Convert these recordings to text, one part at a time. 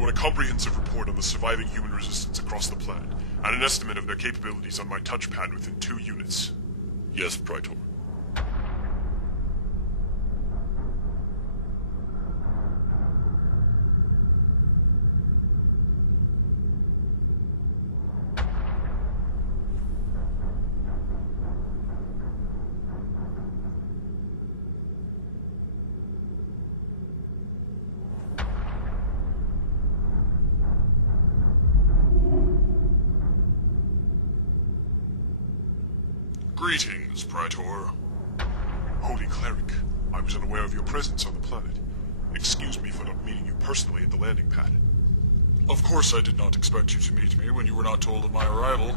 want a comprehensive report on the surviving human resistance across the planet, and an estimate of their capabilities on my touchpad within 2 units. Yes, Praetor. Greetings, Praetor. Holy Cleric, I was unaware of your presence on the planet. Excuse me for not meeting you personally at the landing pad. Of course I did not expect you to meet me when you were not told of my arrival.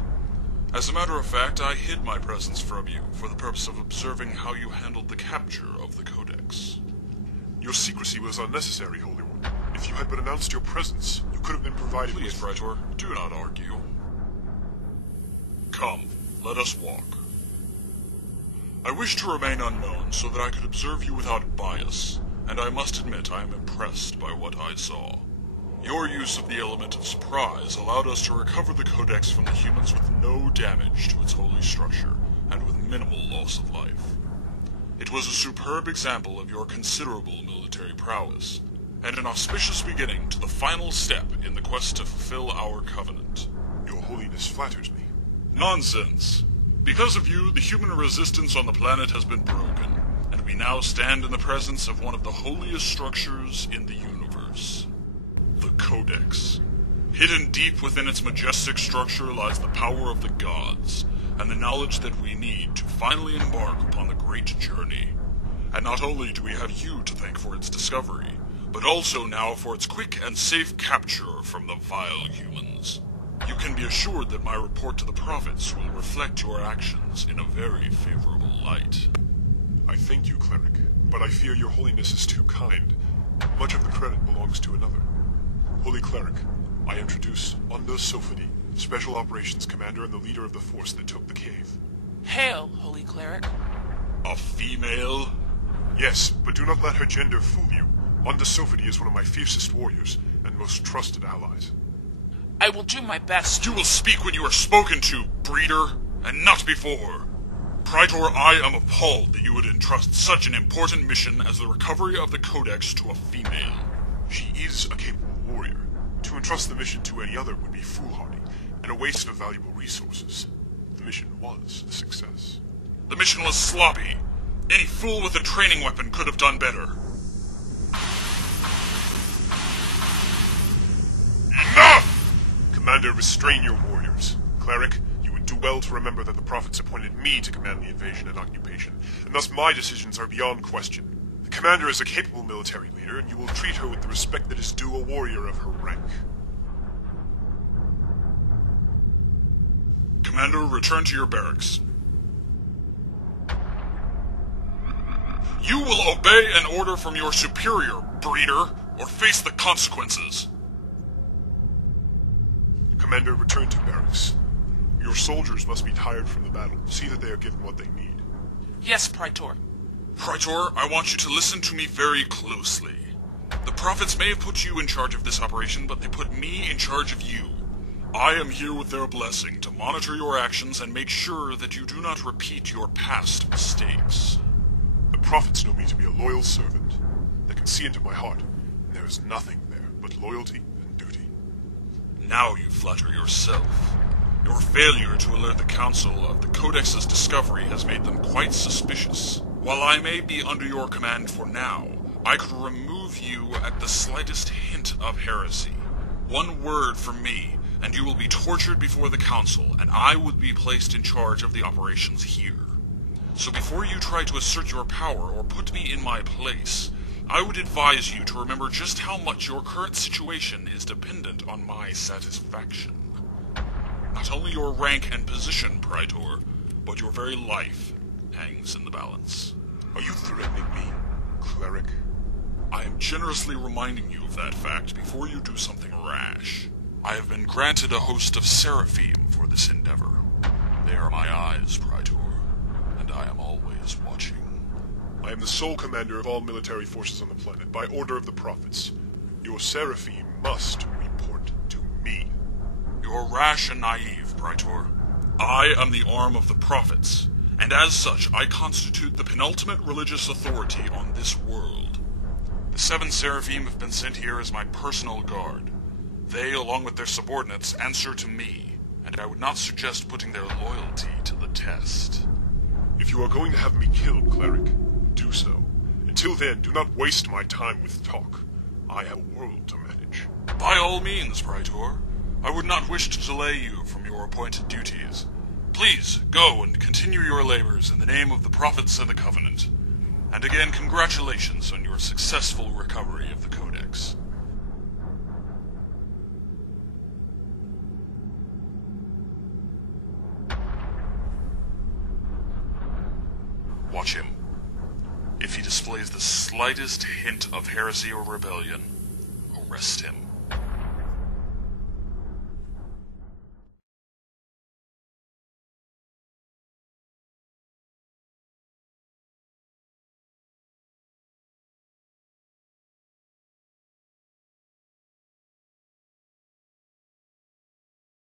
As a matter of fact, I hid my presence from you for the purpose of observing how you handled the capture of the Codex. Your secrecy was unnecessary, Holy One. If you had but announced your presence, you could have been provided Please, Praetor, do not argue. Come, let us walk. I wish to remain unknown so that I could observe you without bias, and I must admit I am impressed by what I saw. Your use of the element of surprise allowed us to recover the Codex from the humans with no damage to its holy structure, and with minimal loss of life. It was a superb example of your considerable military prowess, and an auspicious beginning to the final step in the quest to fulfill our covenant. Your Holiness flatters me. Nonsense! Because of you, the human resistance on the planet has been broken, and we now stand in the presence of one of the holiest structures in the universe. The Codex. Hidden deep within its majestic structure lies the power of the gods, and the knowledge that we need to finally embark upon the great journey. And not only do we have you to thank for its discovery, but also now for its quick and safe capture from the vile humans. You can be assured that my report to the prophets will reflect your actions in a very favorable light. I thank you, Cleric, but I fear your Holiness is too kind. Much of the credit belongs to another. Holy Cleric, I introduce Onda Sophody, Special Operations Commander and the leader of the force that took the cave. Hail, Holy Cleric. A female? Yes, but do not let her gender fool you. Onda Sophody is one of my fiercest warriors and most trusted allies. I will do my best. You will speak when you are spoken to, breeder, and not before. Praetor, I am appalled that you would entrust such an important mission as the recovery of the Codex to a female. She is a capable warrior. To entrust the mission to any other would be foolhardy, and a waste of valuable resources. The mission was a success. The mission was sloppy. Any fool with a training weapon could have done better. Enough! Commander, restrain your warriors. Cleric, you would do well to remember that the prophets appointed me to command the invasion and occupation, and thus my decisions are beyond question. The commander is a capable military leader, and you will treat her with the respect that is due a warrior of her rank. Commander, return to your barracks. You will obey an order from your superior, breeder, or face the consequences. Commander, return to barracks. Your soldiers must be tired from the battle. See that they are given what they need. Yes, Praetor. Praetor, I want you to listen to me very closely. The prophets may have put you in charge of this operation, but they put me in charge of you. I am here with their blessing to monitor your actions and make sure that you do not repeat your past mistakes. The prophets know me to be a loyal servant. They can see into my heart, and there is nothing there but loyalty and duty. Now you flatter yourself. Your failure to alert the Council of the Codex's discovery has made them quite suspicious. While I may be under your command for now, I could remove you at the slightest hint of heresy. One word from me, and you will be tortured before the Council, and I would be placed in charge of the operations here. So before you try to assert your power or put me in my place, I would advise you to remember just how much your current situation is dependent on my satisfaction. Not only your rank and position, Praetor, but your very life hangs in the balance. Are you threatening me, Cleric? I am generously reminding you of that fact before you do something rash. I have been granted a host of seraphim for this endeavor. They are my eyes, Praetor, and I am always watching. I am the sole commander of all military forces on the planet, by order of the prophets. Your seraphim must You're rash and naive, Praetor. I am the arm of the prophets, and as such I constitute the penultimate religious authority on this world. The 7 Seraphim have been sent here as my personal guard. They, along with their subordinates, answer to me, and I would not suggest putting their loyalty to the test. If you are going to have me killed, Cleric, do so. Until then, do not waste my time with talk. I have a world to manage. By all means, Praetor. I would not wish to delay you from your appointed duties. Please, go and continue your labors in the name of the prophets and the Covenant. And again, congratulations on your successful recovery of the Codex. Watch him. If he displays the slightest hint of heresy or rebellion, arrest him.